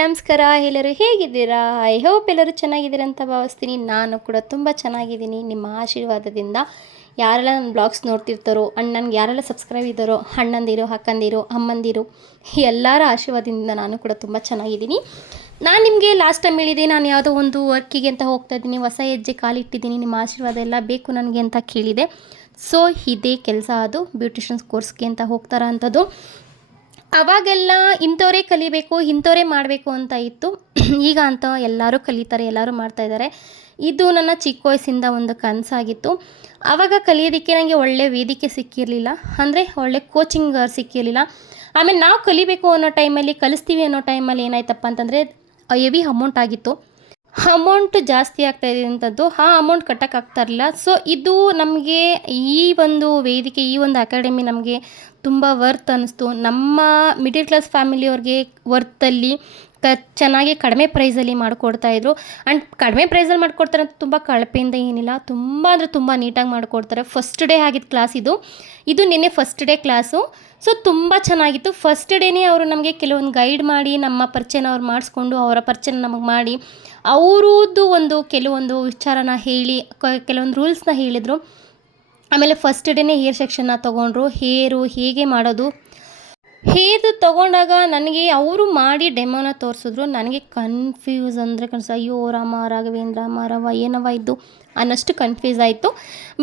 ನಮಸ್ಕಾರ, ಎಲ್ಲರೂ ಹೇಗಿದ್ದೀರಾ? ಐ ಹೋಪ್ ಎಲ್ಲರೂ ಚೆನ್ನಾಗಿದ್ದೀರಾ ಅಂತ ಭಾವಿಸ್ತೀನಿ. ನಾನು ಕೂಡ ತುಂಬ ಚೆನ್ನಾಗಿದ್ದೀನಿ. ನಿಮ್ಮ ಆಶೀರ್ವಾದದಿಂದ ಯಾರೆಲ್ಲ ನನ್ನ ಬ್ಲಾಗ್ಸ್ ನೋಡ್ತಿರ್ತಾರೋ ಅಣ್ಣ ನನಗೆ ಯಾರೆಲ್ಲ ಸಬ್ಸ್ಕ್ರೈಬ್ ಇದ್ದಾರೋ, ಅಣ್ಣಂದಿರು, ಅಕ್ಕಂದಿರು, ಅಮ್ಮಂದಿರು, ಎಲ್ಲರ ಆಶೀರ್ವಾದದಿಂದ ನಾನು ಕೂಡ ತುಂಬ ಚೆನ್ನಾಗಿದ್ದೀನಿ. ನಾನು ನಿಮಗೆ ಲಾಸ್ಟ್ ಟೈಮ್ ಹೇಳಿದೆ, ನಾನು ಯಾವುದೋ ಒಂದು ವರ್ಕಿಗೆ ಅಂತ ಹೋಗ್ತಾ ಇದ್ದೀನಿ. ಹೊಸ ಹೆಜ್ಜೆ ಕಾಲಿಟ್ಟಿದ್ದೀನಿ. ನಿಮ್ಮ ಆಶೀರ್ವಾದ ಎಲ್ಲ ಬೇಕು ನನಗೆ ಅಂತ ಕೇಳಿದೆ. ಸೊ ಇದೇ ಕೆಲಸ ಅದು. ಬ್ಯೂಟಿಷನ್ಸ್ ಕೋರ್ಸ್ಗೆ ಅಂತ ಹೋಗ್ತಾರ ಅಂಥದ್ದು ಅವಾಗೆಲ್ಲ ಇಂಥವರೇ ಕಲಿಬೇಕು ಇಂಥವರೇ ಮಾಡಬೇಕು ಅಂತ ಇತ್ತು. ಈಗ ಅಂತ ಎಲ್ಲರೂ ಕಲಿತಾರೆ, ಎಲ್ಲರೂ ಮಾಡ್ತಾ ಇದ್ದಾರೆ. ಇದು ನನ್ನ ಚಿಕ್ಕ ವಯಸ್ಸಿಂದ ಒಂದು ಕನಸಾಗಿತ್ತು. ಆವಾಗ ಕಲಿಯೋದಕ್ಕೆ ನನಗೆ ಒಳ್ಳೆ ವೇದಿಕೆ ಸಿಕ್ಕಿರಲಿಲ್ಲ. ಅಂದರೆ ಒಳ್ಳೆ ಕೋಚಿಂಗ್ ಸಿಕ್ಕಿರಲಿಲ್ಲ. ಆಮೇಲೆ ನಾವು ಕಲಿಬೇಕು ಅನ್ನೋ ಟೈಮಲ್ಲಿ ಕಲಿಸ್ತೀವಿ ಅನ್ನೋ ಟೈಮಲ್ಲಿ ಏನಾಯ್ತಪ್ಪ ಅಂತಂದರೆ ಎವಿ ಅಮೌಂಟ್ ಆಗಿತ್ತು. ಅಮೌಂಟ್ ಜಾಸ್ತಿ ಆಗ್ತಾ ಇದೆ ಅಂತದ್ದು, ಆ ಅಮೌಂಟ್ ಕಟ್ಟೋಕ್ಕಾಗ್ತಾ ಇರಲಿಲ್ಲ. ಸೊ ಇದು ನಮಗೆ ಈ ಒಂದು ವೇದಿಕೆ, ಈ ಒಂದು ಅಕಾಡೆಮಿ ನಮಗೆ ತುಂಬ ವರ್ತ್ ಅನ್ನಿಸ್ತು. ನಮ್ಮ ಮಿಡಿಲ್ ಕ್ಲಾಸ್ ಫ್ಯಾಮಿಲಿಯವ್ರಿಗೆ ವರ್ತಲ್ಲಿ ಕ ಚೆನ್ನಾಗಿ ಕಡಿಮೆ ಪ್ರೈಸಲ್ಲಿ ಮಾಡಿಕೊಡ್ತಾಯಿದ್ರು ಆ್ಯಂಡ್ ಕಡಿಮೆ ಪ್ರೈಸಲ್ಲಿ ಮಾಡಿಕೊಡ್ತಾರೆ ಅಂತ ತುಂಬ ಕಳಪೆಯಿಂದ ಏನಿಲ್ಲ. ತುಂಬ ಅಂದರೆ ತುಂಬ ನೀಟಾಗಿ ಮಾಡಿಕೊಡ್ತಾರೆ. ಫಸ್ಟ್ ಡೇ ಆಗಿದ್ದು ಕ್ಲಾಸ್ ಇದು. ಇದು ನಿನ್ನೆ ಫಸ್ಟ್ ಡೇ ಕ್ಲಾಸು ಸೊ ತುಂಬ ಚೆನ್ನಾಗಿತ್ತು. ಫಸ್ಟ್ ಡೇನೇ ಅವರು ನಮಗೆ ಕೆಲವೊಂದು ಗೈಡ್ ಮಾಡಿ, ನಮ್ಮ ಪರಿಚಯನ ಅವ್ರು ಮಾಡಿಸ್ಕೊಂಡು ಅವರ ಪರಿಚಯನ ನಮಗೆ ಮಾಡಿ, ಅವರದ್ದು ಒಂದು ಕೆಲವೊಂದು ವಿಚಾರನ ಹೇಳಿ ಕೆಲವೊಂದು ರೂಲ್ಸ್ನ ಹೇಳಿದರು. ಆಮೇಲೆ ಫಸ್ಟ್ ಡೇನೇ ಹೇರ್ ಸೆಕ್ಷನ್ನ ತೊಗೊಂಡ್ರು. ಹೇರು ಹೇಗೆ ಮಾಡೋದು? ಹೇದು ತೊಗೊಂಡಾಗ ನನಗೆ ಅವರು ಮಾಡಿ ಡೆಮೋನ ತೋರಿಸಿದ್ರು. ನನಗೆ ಕನ್ಫ್ಯೂಸ್ ಅಂದರೆ ಕನ್ಸ ಅಯ್ಯೋ ರಾಮ, ರಾಘವೇಂದ್ರ ಮಾರವ ಏನವ ಇದ್ದು ಅನ್ನಷ್ಟು ಕನ್ಫ್ಯೂಸ್ ಆಯಿತು.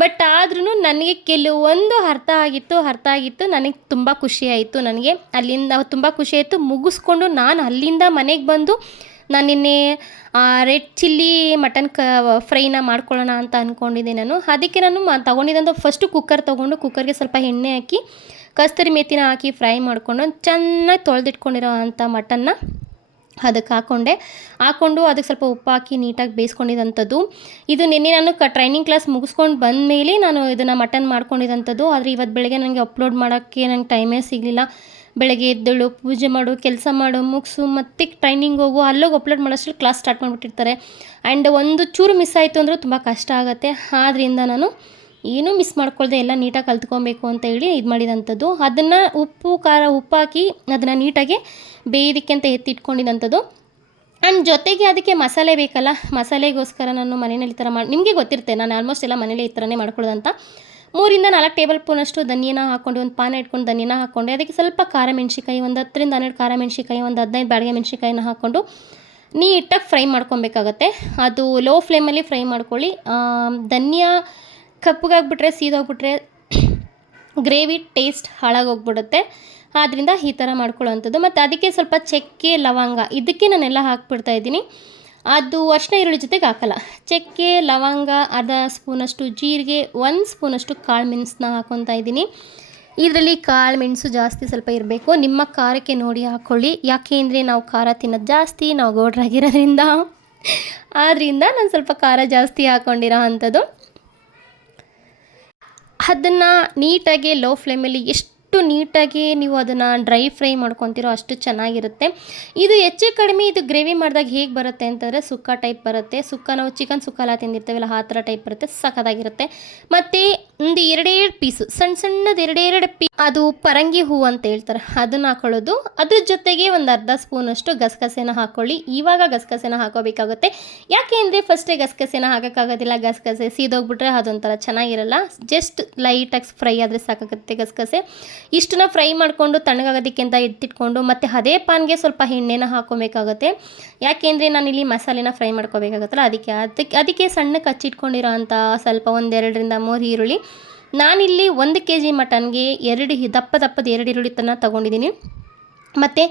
ಬಟ್ ಆದ್ರೂ ನನಗೆ ಕೆಲವೊಂದು ಅರ್ಥ ಆಗಿತ್ತು ಅರ್ಥ ಆಗಿತ್ತು. ನನಗೆ ತುಂಬ ಖುಷಿ ಆಯಿತು ನನಗೆ. ಅಲ್ಲಿಂದ ತುಂಬ ಖುಷಿ ಆಯಿತು. ಮುಗಿಸ್ಕೊಂಡು ನಾನು ಅಲ್ಲಿಂದ ಮನೆಗೆ ಬಂದು, ನಾನು ನಿನ್ನೆ ರೆಡ್ ಚಿಲ್ಲಿ ಮಟನ್ ಕ ಫ್ರೈನ ಮಾಡ್ಕೊಳ್ಳೋಣ ಅಂತ ಅಂದ್ಕೊಂಡಿದ್ದೆ ನಾನು. ಅದಕ್ಕೆ ನಾನು ತೊಗೊಂಡಿದ್ದಂಥ ಫಸ್ಟು ಕುಕ್ಕರ್ ತೊಗೊಂಡು ಕುಕ್ಕರ್ಗೆ ಸ್ವಲ್ಪ ಎಣ್ಣೆ ಹಾಕಿ ಕಸ್ತೂರಿ ಮೇಥಿನ ಹಾಕಿ ಫ್ರೈ ಮಾಡಿಕೊಂಡು ಚೆನ್ನಾಗಿ ತೊಳೆದಿಟ್ಕೊಂಡಿರೋ ಅಂಥ ಮಟನ್ನ ಅದಕ್ಕೆ ಹಾಕ್ಕೊಂಡೆ ಹಾಕ್ಕೊಂಡು ಅದಕ್ಕೆ ಸ್ವಲ್ಪ ಉಪ್ಪು ಹಾಕಿ ನೀಟಾಗಿ ಬೇಯಿಸ್ಕೊಂಡಿದ್ದಂಥದ್ದು ಇದು ನಿನ್ನೆ ನಾನು ಕ ಟ್ರೈನಿಂಗ್ ಕ್ಲಾಸ್ ಮುಗಿಸ್ಕೊಂಡು ಬಂದ ಮೇಲೆ ನಾನು ಇದನ್ನು ಮಟನ್ ಮಾಡ್ಕೊಂಡಿದ್ದಂಥದ್ದು ಆದರೆ ಇವತ್ತು ಬೆಳಗ್ಗೆ ನನಗೆ ಅಪ್ಲೋಡ್ ಮಾಡೋಕ್ಕೆ ನಂಗೆ ಟೈಮೇ ಸಿಗಲಿಲ್ಲ. ಬೆಳಗ್ಗೆ ಎದ್ದೇಳು, ಪೂಜೆ ಮಾಡು, ಕೆಲಸ ಮಾಡು, ಮುಗಿಸು, ಮತ್ತೆ ಟ್ರೈನಿಂಗ್ ಹೋಗು. ಅಲ್ಲೋಗಿ ಅಪ್ಲೋಡ್ ಮಾಡೋಷ್ಟು ಕ್ಲಾಸ್ ಸ್ಟಾರ್ಟ್ ಮಾಡಿಬಿಟ್ಟಿರ್ತಾರೆ. ಆ್ಯಂಡ್ ಒಂದು ಚೂರು ಮಿಸ್ ಆಯಿತು ಅಂದರೆ ತುಂಬ ಕಷ್ಟ ಆಗುತ್ತೆ. ಆದ್ದರಿಂದ ನಾನು ಏನೂ ಮಿಸ್ ಮಾಡ್ಕೊಳ್ದೆ ಎಲ್ಲ ನೀಟಾಗಿ ಕಲ್ತ್ಕೊಬೇಕು ಅಂತ ಹೇಳಿ ಇದು ಮಾಡಿದಂಥದ್ದು. ಅದನ್ನು ಉಪ್ಪು, ಖಾರ, ಉಪ್ಪು ಹಾಕಿ ಅದನ್ನು ನೀಟಾಗಿ ಬೇಯೋದಕ್ಕೆ ಅಂತ ಎತ್ತಿಟ್ಕೊಂಡಿದ್ದಂಥದ್ದು ಆ್ಯಂಡ್ ಜೊತೆಗೆ ಅದಕ್ಕೆ ಮಸಾಲೆ ಬೇಕಲ್ಲ, ಮಸಾಲೆಗೋಸ್ಕರ ನಾನು ಮನೆಯಲ್ಲಿ ಈ ಥರ ಮಾಡಿ, ನಿಮಗೆ ಗೊತ್ತಿರುತ್ತೆ, ನಾನು ಆಲ್ಮೋಸ್ಟ್ ಎಲ್ಲ ಮನೇಲಿ ಈ ಥರನೇ ಮಾಡ್ಕೊಳ್ಳೋದಂತ. ಮೂರಿಂದ ನಾಲ್ಕು ಟೇಬಲ್ ಸ್ಪೂನಷ್ಟು ಧನಿಯನ ಹಾಕ್ಕೊಂಡು, ಒಂದು ಪಾನ ಇಟ್ಕೊಂಡು ಧನಿಯನ ಹಾಕ್ಕೊಂಡು, ಅದಕ್ಕೆ ಸ್ವಲ್ಪ ಖಾರ ಮೆಣಸಿಕಾಯಿ ಒಂದು ಹತ್ತರಿಂದ ಹನ್ನೆರಡು ಖಾರ ಮೆಣಸಿಕಾಯಿ ಒಂದು ಹದಿನೈದು ಬಾಡಿಗೆ ಮೆಣಸಿಕಾಯಿನ ಹಾಕ್ಕೊಂಡು ನೀಟಾಗಿ ಫ್ರೈ ಮಾಡ್ಕೊಬೇಕಾಗತ್ತೆ. ಅದು ಲೋ ಫ್ಲೇಮಲ್ಲಿ ಫ್ರೈ ಮಾಡ್ಕೊಳ್ಳಿ. ಧನಿಯಾ ಕಪ್ಪಗಾಗ್ಬಿಟ್ರೆ ಸೀದೋಗ್ಬಿಟ್ರೆ ಗ್ರೇವಿ ಟೇಸ್ಟ್ ಹಾಳಾಗೋಗ್ಬಿಡುತ್ತೆ. ಆದ್ದರಿಂದ ಈ ಥರ ಮಾಡ್ಕೊಳ್ಳೋವಂಥದ್ದು. ಮತ್ತು ಅದಕ್ಕೆ ಸ್ವಲ್ಪ ಚಕ್ಕೆ, ಲವಂಗ ಇದಕ್ಕೆ ನಾನೆಲ್ಲ ಹಾಕ್ಬಿಡ್ತಾ ಇದ್ದೀನಿ. ಅದು ಅರ್ಶಿನ ಈರುಳ್ಳಿ ಜೊತೆಗೆ ಹಾಕಲ್ಲ. ಚಕ್ಕೆ, ಲವಂಗ, ಅರ್ಧ ಸ್ಪೂನಷ್ಟು ಜೀರಿಗೆ, ಒಂದು ಸ್ಪೂನಷ್ಟು ಕಾಳು ಮೆಣಸನ್ನ ಹಾಕ್ಕೊತಾ ಇದ್ದೀನಿ. ಇದರಲ್ಲಿ ಕಾಳು ಮೆಣಸು ಜಾಸ್ತಿ ಸ್ವಲ್ಪ ಇರಬೇಕು. ನಿಮ್ಮ ಖಾರಕ್ಕೆ ನೋಡಿ ಹಾಕ್ಕೊಳ್ಳಿ ಯಾಕೆ ಅಂದರೆ ನಾವು ಖಾರ ತಿನ್ನೋದು ಜಾಸ್ತಿ, ನಾವು ಗೌಡ್ರಾಗಿರೋದ್ರಿಂದ. ಆದ್ದರಿಂದ ನಾನು ಸ್ವಲ್ಪ ಖಾರ ಜಾಸ್ತಿ ಹಾಕ್ಕೊಂಡಿರೋ ಅಂಥದ್ದು. ಅದನ್ನು ನೀಟಾಗಿ ಲೋ ಫ್ಲೇಮಲ್ಲಿ ಎಷ್ಟು ನೀಟಾಗಿ ನೀವು ಅದನ್ನು ಡ್ರೈ ಫ್ರೈ ಮಾಡ್ಕೊತೀರೋ ಅಷ್ಟು ಚೆನ್ನಾಗಿರುತ್ತೆ. ಇದು ಹೆಚ್ಚು ಕಡಿಮೆ ಇದು ಗ್ರೇವಿ ಮಾಡಿದಾಗ ಹೇಗೆ ಬರುತ್ತೆ ಅಂತಂದರೆ ಸುಕ್ಕ ಟೈಪ್ ಬರುತ್ತೆ. ಸುಕ್ಕ ನಾವು ಚಿಕನ್ ಸುಕ್ಕ ಎಲ್ಲ ತಿಂದಿರ್ತೇವಲ್ಲ, ಆ ಥರ ಟೈಪ್ ಬರುತ್ತೆ. ಸಖತ್ತಾಗಿರುತ್ತೆ. ಮತ್ತು ಒಂದು ಎರಡೆರಡು ಪೀಸು ಸಣ್ಣ ಸಣ್ಣದು ಎರಡೆರಡು ಪೀ, ಅದು ಪರಂಗಿ ಹೂ ಅಂತ ಹೇಳ್ತಾರೆ. ಅದನ್ನ ಹಾಕೊಳ್ಳೋದು. ಅದ್ರ ಜೊತೆಗೆ ಒಂದು ಅರ್ಧ ಸ್ಪೂನಷ್ಟು ಗಸಗಸೆನ ಹಾಕೊಳ್ಳಿ. ಇವಾಗ ಗಸಗಸೆನ ಹಾಕೋಬೇಕಾಗುತ್ತೆ. ಯಾಕೆ ಅಂದರೆ ಫಸ್ಟೇ ಗಸಗಸೆನ ಹಾಕೋಕ್ಕಾಗೋದಿಲ್ಲ. ಗಸಗಸೆ ಸೀದೋಗ್ಬಿಟ್ರೆ ಅದೊಂಥರ ಚೆನ್ನಾಗಿರಲ್ಲ. ಜಸ್ಟ್ ಲೈಟಾಗಿ ಫ್ರೈ ಆದರೆ ಸಾಕಾಗುತ್ತೆ ಗಸಗಸೆ. ಇಷ್ಟನ್ನ ಫ್ರೈ ಮಾಡಿಕೊಂಡು ತಣ್ಣಗಾಗೋದಕ್ಕಿಂತ ಎತ್ತಿಟ್ಕೊಂಡು ಮತ್ತು ಅದೇ ಪಾನ್ಗೆ ಸ್ವಲ್ಪ ಎಣ್ಣೆನ ಹಾಕೋಬೇಕಾಗುತ್ತೆ. ಯಾಕೆಂದರೆ ನಾನಿಲ್ಲಿ ಮಸಾಲೆನ ಫ್ರೈ ಮಾಡ್ಕೋಬೇಕಾಗುತ್ತಲ್ಲ, ಅದಕ್ಕೆ ಅದಕ್ಕೆ ಅದಕ್ಕೆ ಸಣ್ಣಕ್ಕೆ ಹಚ್ಚಿಟ್ಕೊಂಡಿರೋ ಅಂಥ ಸ್ವಲ್ಪ ಒಂದೆರಡರಿಂದ ಮೂರು ಈರುಳ್ಳಿ ನಾನಿಲ್ಲಿ ಒಂದು ಕೆ ಜಿ ಮಟನ್ಗೆ ಎರಡು ದಪ್ಪ ದಪ್ಪದ ಎರಡು ಈರುಳ್ಳಿ ತನ್ನ ತೊಗೊಂಡಿದ್ದೀನಿ. ಮತ್ತು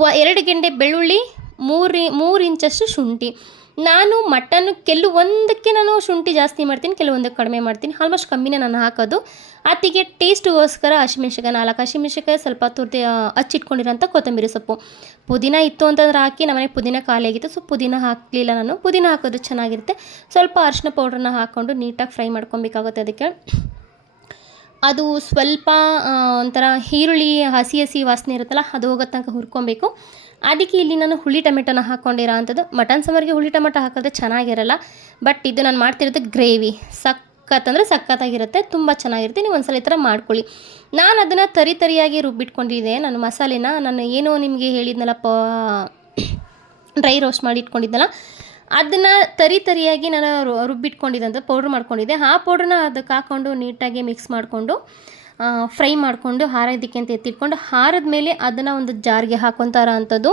ವ, ಎರಡು ಗೆಂಡೆ ಬೆಳ್ಳುಳ್ಳಿ, ಮೂರು ಮೂರು ಇಂಚಷ್ಟು ಶುಂಠಿ. ನಾನು ಮಟನ್ ಕೆಲವೊಂದಕ್ಕೆ ನಾನು ಶುಂಠಿ ಜಾಸ್ತಿ ಮಾಡ್ತೀನಿ, ಕೆಲವೊಂದಕ್ಕೆ ಕಡಿಮೆ ಮಾಡ್ತೀನಿ. ಆಲ್ಮೋಸ್ಟ್ ಕಮ್ಮಿನೇ ನಾನು ಹಾಕೋದು. ಅತಿಗೆ ಟೇಸ್ಟ್ಗೋಸ್ಕರ ಹಸಿಮೆಣ್ಸಿಕಾಯಿ ನಾಲ್ಕು ಹಸಿಮೆಣ್ಸಿಕಾಯಿ ಸ್ವಲ್ಪ ತುರ್ದು ಹಚ್ಚಿಟ್ಕೊಂಡಿರೋಂಥ ಕೊತ್ತಂಬರಿ ಸೊಪ್ಪು. ಪುದೀನ ಇತ್ತು ಅಂತಂದ್ರೆ ಹಾಕಿ, ನಮ್ಮನೆ ಪುದೀನ ಖಾಲಿ ಆಗಿತ್ತು, ಸೊ ಪುದೀನ ಹಾಕಲಿಲ್ಲ ನಾನು. ಪುದೀನ ಹಾಕೋದು ಚೆನ್ನಾಗಿರುತ್ತೆ. ಸ್ವಲ್ಪ ಅರಿಶಿನ ಪೌಡ್ರನ್ನ ಹಾಕ್ಕೊಂಡು ನೀಟಾಗಿ ಫ್ರೈ ಮಾಡ್ಕೊಬೇಕಾಗುತ್ತೆ ಅದಕ್ಕೆ. ಅದು ಸ್ವಲ್ಪ ಒಂಥರ ಈರುಳ್ಳಿ, ಹಸಿ ಹಸಿ ವಾಸನೆ ಇರುತ್ತಲ್ಲ, ಅದು ಹೋಗೋ ತನಕ ಹುರ್ಕೊಬೇಕು. ಅದಕ್ಕೆ ಇಲ್ಲಿ ನಾನು ಹುಳಿ ಟೊಮೆಟೊನ ಹಾಕ್ಕೊಂಡಿರೋ ಅಂಥದ್ದು. ಮಟನ್ ಸಾಂಬಾರಿಗೆ ಹುಳಿ ಟೊಮೆಟೊ ಹಾಕಿದ್ರೆ ಚೆನ್ನಾಗಿರಲ್ಲ, ಬಟ್ ಇದು ನಾನು ಮಾಡ್ತಿರೋದು ಗ್ರೇವಿ. ಸಖತ್ ಅಂದರೆ ಸಖತ್ತಾಗಿರುತ್ತೆ, ತುಂಬ ಚೆನ್ನಾಗಿರುತ್ತೆ. ನೀವು ಒಂದ್ಸಲ ಈ ಥರ ಮಾಡ್ಕೊಳ್ಳಿ. ನಾನು ಅದನ್ನು ತರಿ ತರಿಯಾಗಿ ರುಬ್ಬಿಟ್ಕೊಂಡಿದ್ದೆ ನಾನು ಮಸಾಲೆನ. ನಾನು ಏನೋ ನಿಮಗೆ ಹೇಳಿದ್ನಲ್ಲ ಪ ಡ್ರೈ ರೋಸ್ಟ್ ಮಾಡಿ ಇಟ್ಕೊಂಡಿದ್ದಲ್ಲ ಅದನ್ನು ತರಿ ತರಿಯಾಗಿ ನಾನು ರುಬ್ಬಿಟ್ಕೊಂಡಿದ್ದಂಥ ಪೌಡ್ರ್ ಮಾಡ್ಕೊಂಡಿದ್ದೆ. ಆ ಪೌಡ್ರನ್ನ ಅದಕ್ಕೆ ಹಾಕ್ಕೊಂಡು ನೀಟಾಗಿ ಮಿಕ್ಸ್ ಮಾಡಿಕೊಂಡು ಫ್ರೈ ಮಾಡಿಕೊಂಡು, ಹಾರೋದಕ್ಕೆ ಅಂತ ಎತ್ತಿಟ್ಕೊಂಡು, ಹಾರದ ಮೇಲೆ ಅದನ್ನು ಒಂದು ಜಾರ್ಗೆ ಹಾಕೊತಾರ ಅಂಥದ್ದು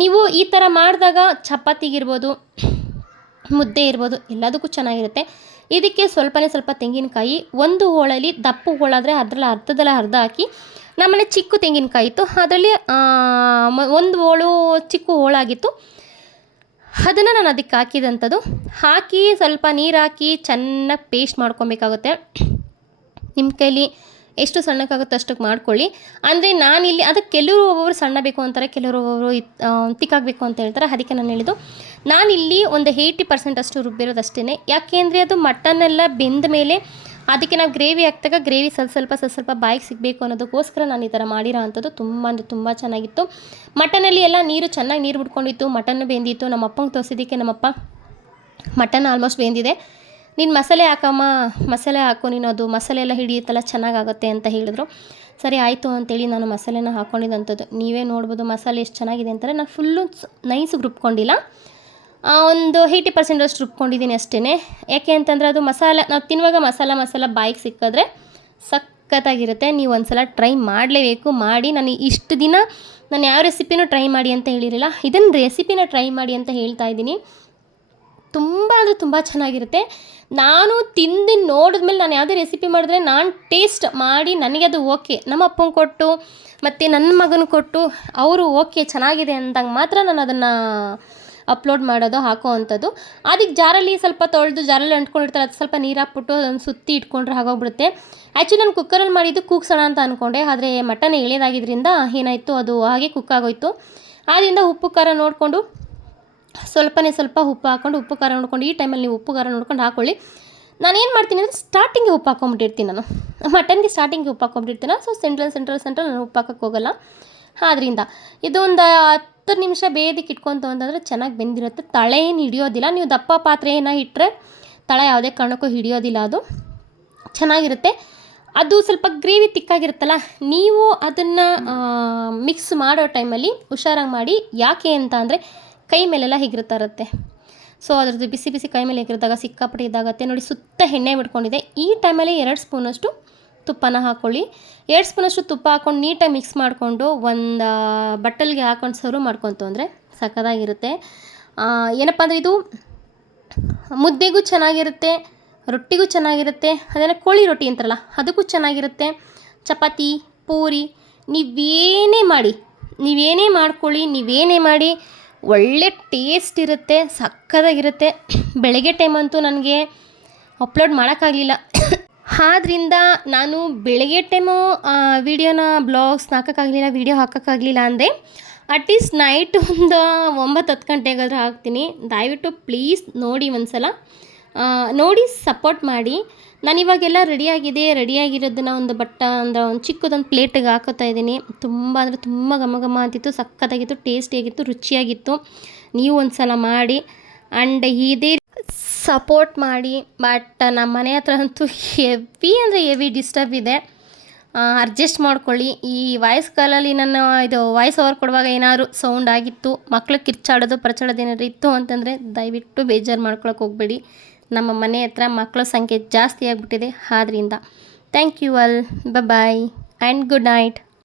ನೀವು ಈ ಥರ ಮಾಡಿದಾಗ ಚಪಾತಿಗಿರ್ಬೋದು, ಮುದ್ದೆ ಇರ್ಬೋದು, ಎಲ್ಲದಕ್ಕೂ ಚೆನ್ನಾಗಿರುತ್ತೆ. ಇದಕ್ಕೆ ಸ್ವಲ್ಪನೇ ಸ್ವಲ್ಪ ತೆಂಗಿನಕಾಯಿ, ಒಂದು ಹೋಳಲ್ಲಿ ದಪ್ಪ ಹೋಳಾದರೆ ಅದರಲ್ಲಿ ಅರ್ಧದಲ್ಲ ಅರ್ಧ ಹಾಕಿ, ನಮ್ಮನೆ ಚಿಕ್ಕ ತೆಂಗಿನಕಾಯಿ ಇತ್ತು. ಅದರಲ್ಲಿ ಒಂದು ಹೋಳು ಚಿಕ್ಕ ಹೋಳಾಗಿತ್ತು. ಅದನ್ನು ನಾನು ಅದಕ್ಕೆ ಹಾಕಿದಂಥದ್ದು. ಹಾಕಿ ಸ್ವಲ್ಪ ನೀರು ಹಾಕಿ ಚೆನ್ನಾಗಿ ಪೇಸ್ಟ್ ಮಾಡ್ಕೊಬೇಕಾಗುತ್ತೆ. ನಿಮ್ಮ ಕೈಲಿ ಎಷ್ಟು ಸಣ್ಣಕ್ಕಾಗುತ್ತೆ ಅಷ್ಟಕ್ಕೆ ಮಾಡ್ಕೊಳ್ಳಿ. ಅಂದರೆ ನಾನಿಲ್ಲಿ ಅದಕ್ಕೆ ಕೆಲವರು ಒಬ್ಬೊಬ್ರು ಸಣ್ಣ ಬೇಕು ಅಂತಾರೆ, ಕೆಲವರು ಒಬ್ಬೊಬ್ರು ತಿಕ್ಕಾಗಬೇಕು ಅಂತ ಹೇಳ್ತಾರೆ. ಅದಕ್ಕೆ ನಾನು ಹೇಳಿದ್ದು ನಾನಿಲ್ಲಿ ಒಂದು ಏಯ್ಟಿ ಪರ್ಸೆಂಟ್ ಅಷ್ಟು ರುಬ್ಬಿರೋದು ಅಷ್ಟೇ ಯಾಕೆಂದರೆ ಅದು ಮಟನ್ ಎಲ್ಲ ಬೆಂದ ಮೇಲೆ ಅದಕ್ಕೆ ನಾವು ಗ್ರೇವಿ ಹಾಕ್ದಾಗ ಗ್ರೇವಿ ಸ್ವಲ್ಪ ಸ್ವಲ್ಪ ಸ್ವಲ್ಪ ಸ್ವಲ್ಪ ಬಾಯಿಗೆ ಸಿಗಬೇಕು ಅನ್ನೋದಕ್ಕೋಸ್ಕರ ನಾನು ಈ ಥರ ಮಾಡಿರೋ ಅಂಥದ್ದು ತುಂಬ ಅಂದರೆ ತುಂಬ ಚೆನ್ನಾಗಿತ್ತು. ಮಟನಲ್ಲಿ ಎಲ್ಲ ನೀರು ಚೆನ್ನಾಗಿ ನೀರು ಬಿಡ್ಕೊಂಡಿತ್ತು ಮಟನ್ ಬೆಂದಿತ್ತು ನಮ್ಮ ಅಪ್ಪಂಗೆ ತೋರಿಸಿದ್ದಕ್ಕೆ ನಮ್ಮಪ್ಪ ಮಟನ್ ಆಲ್ಮೋಸ್ಟ್ ಬೆಂದಿದೆ. ನೀನು ಮಸಾಲೆ ಹಾಕಮ್ಮ, ಮಸಾಲೆ ಹಾಕು ನೀನು, ಅದು ಮಸಾಲೆ ಎಲ್ಲ ಹಿಡಿಯುತ್ತಲ್ಲ, ಚೆನ್ನಾಗಾಗುತ್ತೆ ಅಂತ ಹೇಳಿದ್ರು. ಸರಿ, ಆಯಿತು ಅಂತೇಳಿ ನಾನು ಮಸಾಲೆನ ಹಾಕ್ಕೊಂಡಿದ್ದಂಥದ್ದು ನೀವೇ ನೋಡ್ಬೋದು ಮಸಾಲೆ ಎಷ್ಟು ಚೆನ್ನಾಗಿದೆ ಅಂತಾರೆ. ನಾನು ಫುಲ್ಲು ನೈಸ್ ರುಬ್ಕೊಂಡಿಲ್ಲ. ಒಂದು ಏಯ್ಟಿ ಪರ್ಸೆಂಟ್ ಅಷ್ಟು ರುಬ್ಕೊಂಡಿದ್ದೀನಿ ಅಷ್ಟೇ ಯಾಕೆ ಅಂತಂದರೆ ಅದು ಮಸಾಲ, ನಾವು ತಿನ್ನುವಾಗ ಮಸಾಲ ಮಸಾಲ ಬಾಯಿಗೆ ಸಿಕ್ಕಿದ್ರೆ ಸಖತ್ತಾಗಿರುತ್ತೆ. ನೀವು ಒಂದು ಸಲ ಟ್ರೈ ಮಾಡಲೇಬೇಕು. ಮಾಡಿ ನಾನು ಇಷ್ಟು ದಿನ ನಾನು ಯಾವ ರೆಸಿಪಿನೂ ಟ್ರೈ ಮಾಡಿ ಅಂತ ಹೇಳಿರಲಿಲ್ಲ. ಇದನ್ನು ರೆಸಿಪಿನ ಟ್ರೈ ಮಾಡಿ ಅಂತ ಹೇಳ್ತಾ ಇದ್ದೀನಿ. ತುಂಬ ಅಂದರೆ ತುಂಬ ಚೆನ್ನಾಗಿರುತ್ತೆ. ನಾನು ತಿಂದು ನೋಡಿದ್ಮೇಲೆ ನಾನು ಯಾವುದೇ ರೆಸಿಪಿ ಮಾಡಿದ್ರೆ ನಾನು ಟೇಸ್ಟ್ ಮಾಡಿ ನನಗೆ ಅದು ಓಕೆ. ನಮ್ಮ ಅಪ್ಪನ ಕೊಟ್ಟು, ಮತ್ತು ನನ್ನ ಮಗನ ಕೊಟ್ಟು, ಅವರು ಓಕೆ, ಚೆನ್ನಾಗಿದೆ ಅಂದಾಗ ಮಾತ್ರ ನಾನು ಅದನ್ನು ಅಪ್ಲೋಡ್ ಮಾಡೋದು, ಹಾಕೋ ಅಂಥದ್ದು. ಅದಕ್ಕೆ ಜಾರಲ್ಲಿ ಸ್ವಲ್ಪ ತೊಳೆದು ಜಾರಲ್ಲಿ ಅಂಟ್ಕೊಂಡಿರ್ತಾರೆ ಅದು ಸ್ವಲ್ಪ ನೀರು ಹಾಕ್ಬಿಟ್ಟು ಅದನ್ನು ಸುತ್ತಿ ಇಟ್ಕೊಂಡ್ರೆ ಹಾಗೋಗ್ಬಿಡುತ್ತೆ. ಆ್ಯಕ್ಚುಲಿ ನಾನು ಕುಕ್ಕರಲ್ಲಿ ಮಾಡಿದ್ದು ಕೂಗ್ಸೋಣ ಅಂತ ಅಂದ್ಕೊಂಡೆ ಆದರೆ ಮಟನ್ ಎಳೆದಾಗಿದ್ದರಿಂದ ಏನಾಯಿತು, ಅದು ಹಾಗೆ ಕುಕ್ ಆಗೋಯ್ತು. ಆದ್ದರಿಂದ ಉಪ್ಪು, ಖಾರ ನೋಡಿಕೊಂಡು, ಸ್ವಲ್ಪನೇ ಸ್ವಲ್ಪ ಉಪ್ಪು ಹಾಕ್ಕೊಂಡು ಉಪ್ಪು, ಖಾರ ನೋಡ್ಕೊಂಡು, ಈ ಟೈಮಲ್ಲಿ ನೀವು ಉಪ್ಪು, ಖಾರ ನೋಡ್ಕೊಂಡು ಹಾಕೊಳ್ಳಿ. ನಾನು ಏನು ಮಾಡ್ತೀನಿ ಅಂದರೆ ಸ್ಟಾರ್ಟಿಂಗ್ಗೆ ಉಪ್ಪು ಹಾಕೊಂಬಿಟ್ಟಿರ್ತೀನಿ ನಾನು. ಮಟನ್ಗೆ ಸ್ಟಾರ್ಟಿಂಗ್ ಉಪ್ಪು ಹಾಕೊಂಬಿಟ್ಟಿರ್ತೀನಿ ಸೊ ಸೆಂಟ್ರಲ್ ಸೆಂಟ್ರಲ್ ಸೆಂಟ್ರಲ್ ನಾನು ಉಪ್ಪು ಹಾಕೋಕ್ಕೋಗಲ್ಲ ಹೋಗಲ್ಲ. ಆದ್ದರಿಂದ ಇದು ಒಂದು ಹತ್ತು ನಿಮಿಷ ಬೇಯದಕ್ಕೆ ಇಟ್ಕೊಂತು ಅಂತಂದರೆ ಚೆನ್ನಾಗಿ ಬೆಂದಿರುತ್ತೆ. ತಳೆ ಏನು ಹಿಡಿಯೋದಿಲ್ಲ. ನೀವು ದಪ್ಪ ಪಾತ್ರೆ ಏನೋ ಇಟ್ಟರೆ ತಳ ಯಾವುದೇ ಕಾರಣಕ್ಕೂ ಹಿಡಿಯೋದಿಲ್ಲ ಅದು. ಚೆನ್ನಾಗಿರುತ್ತೆ. ಅದು ಸ್ವಲ್ಪ ಗ್ರೇವಿ ತಿಕ್ಕಾಗಿರುತ್ತಲ್ಲ, ನೀವು ಅದನ್ನು ಮಿಕ್ಸ್ ಮಾಡೋ ಟೈಮಲ್ಲಿ ಹುಷಾರಾಗಿ ಮಾಡಿ, ಯಾಕೆ ಅಂತ ಅಂದರೆ ಕೈ ಮೇಲೆಲ್ಲ ಹಿಗಿರ್ತಾ ಇರುತ್ತೆ. ಸೊ ಅದ್ರದ್ದು ಬಿಸಿ ಬಿಸಿ ಕೈ ಮೇಲೆ ಹಿಗಿರಿದಾಗ ಸಿಕ್ಕಾಪಟ್ಟೆ ಇದಾಗತ್ತೆ. ನೋಡಿ, ಸುತ್ತ ಎಣ್ಣೆ ಬಿಟ್ಕೊಂಡಿದೆ. ಈ ಟೈಮಲ್ಲಿ ಎರಡು ಸ್ಪೂನಷ್ಟು ತುಪ್ಪನ ಹಾಕ್ಕೊಳ್ಳಿ ಎರಡು ಸ್ಪೂನಷ್ಟು ತುಪ್ಪ ಹಾಕ್ಕೊಂಡು ನೀಟಾಗಿ ಮಿಕ್ಸ್ ಮಾಡಿಕೊಂಡು ಒಂದು ಬಟ್ಟಲಿಗೆ ಹಾಕೊಂಡು ಸರ್ವ್ ಮಾಡ್ಕೊತು ಅಂದರೆ ಸಕ್ಕದಾಗಿರುತ್ತೆ ಏನಪ್ಪ ಅಂದರೆ ಇದು ಮುದ್ದೆಗೂ ಚೆನ್ನಾಗಿರುತ್ತೆ, ರೊಟ್ಟಿಗೂ ಚೆನ್ನಾಗಿರುತ್ತೆ ಅದೆಲ್ಲ ಕೋಳಿ ರೊಟ್ಟಿ ಅಂತಾರಲ್ಲ, ಅದಕ್ಕೂ ಚೆನ್ನಾಗಿರುತ್ತೆ. ಚಪಾತಿ, ಪೂರಿ, ನೀವೇನೇ ಮಾಡಿ, ನೀವೇನೇ ಮಾಡ್ಕೊಳ್ಳಿ, ನೀವೇನೇ ಮಾಡಿ, ಒಳ್ಳೆ ಟೇಸ್ಟ್ ಇರುತ್ತೆ ಸಕ್ಕದಾಗಿರುತ್ತೆ ಬೆಳಗ್ಗೆ ಟೈಮ್ ಅಂತೂ ನನಗೆ ಅಪ್ಲೋಡ್ ಮಾಡೋಕ್ಕಾಗಲಿಲ್ಲ. ಆದ್ರಿಂದ ನಾನು ಬೆಳಗ್ಗೆ ಟೈಮು ವೀಡಿಯೋನ, ಬ್ಲಾಗ್ಸ್ ಹಾಕೋಕ್ಕಾಗಲಿಲ್ಲ ವೀಡಿಯೋ ಹಾಕೋಕ್ಕಾಗಲಿಲ್ಲ ಅಂದರೆ ಅಟ್ಲೀಸ್ಟ್ ನೈಟ್ ಒಂದು ಒಂಬತ್ತು ಹತ್ತು ಗಂಟೆಗಾದರೂ ಹಾಕ್ತೀನಿ. ದಯವಿಟ್ಟು ಪ್ಲೀಸ್ ನೋಡಿ ಒಂದು ಸಲ ನೋಡಿ ಸಪೋರ್ಟ್ ಮಾಡಿ. ನಾನು ಇವಾಗೆಲ್ಲ ರೆಡಿಯಾಗಿದೆ ರೆಡಿಯಾಗಿರೋದನ್ನ ಒಂದು ಬಟ್ಟ ಅಂದ್ರೆ ಒಂದು ಚಿಕ್ಕದೊಂದು ಪ್ಲೇಟಿಗೆ ಹಾಕೋತಾ ಇದ್ದೀನಿ. ತುಂಬ ಅಂದರೆ ತುಂಬ ಘಮ ಘಮ ಅಂತಿತ್ತು, ಸಖತ್ತಾಗಿತ್ತು ಟೇಸ್ಟಿಯಾಗಿತ್ತು ರುಚಿಯಾಗಿತ್ತು. ನೀವು ಒಂದು ಸಲ ಮಾಡಿ. ಆ್ಯಂಡ್ ಇದೇ ಸಪೋರ್ಟ್ ಮಾಡಿ, ಬಟ್ ನಮ್ಮ ಮನೆ ಹತ್ರ ಅಂತೂ ಹೆವಿ ಅಂದರೆ ಹೆವಿ ಡಿಸ್ಟರ್ಬ್ ಇದೆ. ಅಡ್ಜಸ್ಟ್ ಮಾಡ್ಕೊಳ್ಳಿ. ಈ ವಾಯ್ಸ್ ಕಾಲಲ್ಲಿ ನನ್ನ ಇದು ವಾಯ್ಸ್ ಓವರ್ ಕೊಡುವಾಗ ಏನಾದರೂ ಸೌಂಡ್ ಆಗಿತ್ತು, ಮಕ್ಳು ಕಿರ್ಚಾಡೋದು, ಪರಚಾಡೋದು ಏನಾದ್ರು ಇತ್ತು ಅಂತಂದರೆ ದಯವಿಟ್ಟು ಬೇಜಾರು ಮಾಡ್ಕೊಳಕ್ಕೆ ಹೋಗಬೇಡಿ. ನಮ್ಮ ಮನೆ ಹತ್ರ ಮಕ್ಕಳ ಸಂಖ್ಯೆ ಜಾಸ್ತಿ ಆಗಿಬಿಟ್ಟಿದೆ ಆದ್ದರಿಂದ ಥ್ಯಾಂಕ್ ಯು ಅಲ್ ಬಾಯ್ ಆ್ಯಂಡ್ ಗುಡ್ ನೈಟ್